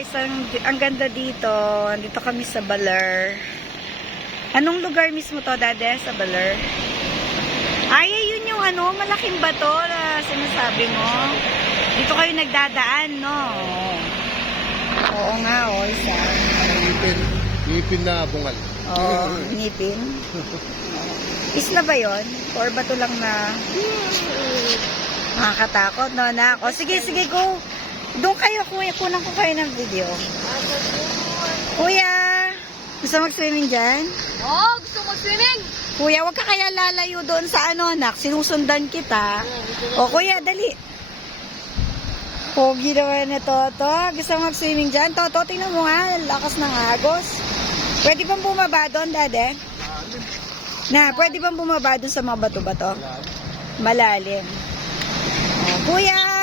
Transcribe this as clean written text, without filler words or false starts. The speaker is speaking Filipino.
guys, ang ganda dito. Dito kami sa Baler. Anong lugar mismo to, Dade? Sa Baler? Ay, yun yung malaking bato na sinasabi mo. Dito kayo nagdadaan, no? Oo nga, isa. Ngipin na bungal. Oo, ngipin. Isla ba yun? Or bato lang na makakatakot, no, anak? O, sige, go. Doon kayo, kuya. Kunan ko kayo ng video. Kuya, gusto mag-swimming dyan? Oo, gusto mag-swimming. Kuya, wag ka kaya lalayo doon sa anak. Sinusundan kita. O, kuya, dali. Pogi naman na Toto. Gusto mag-swimming dyan? Toto, tingnan mo nga. Lakas ng agos. Pwede bang bumaba doon, Dade? Pwede bang bumaba doon sa mga bato-bato? Malalim. O, kuya!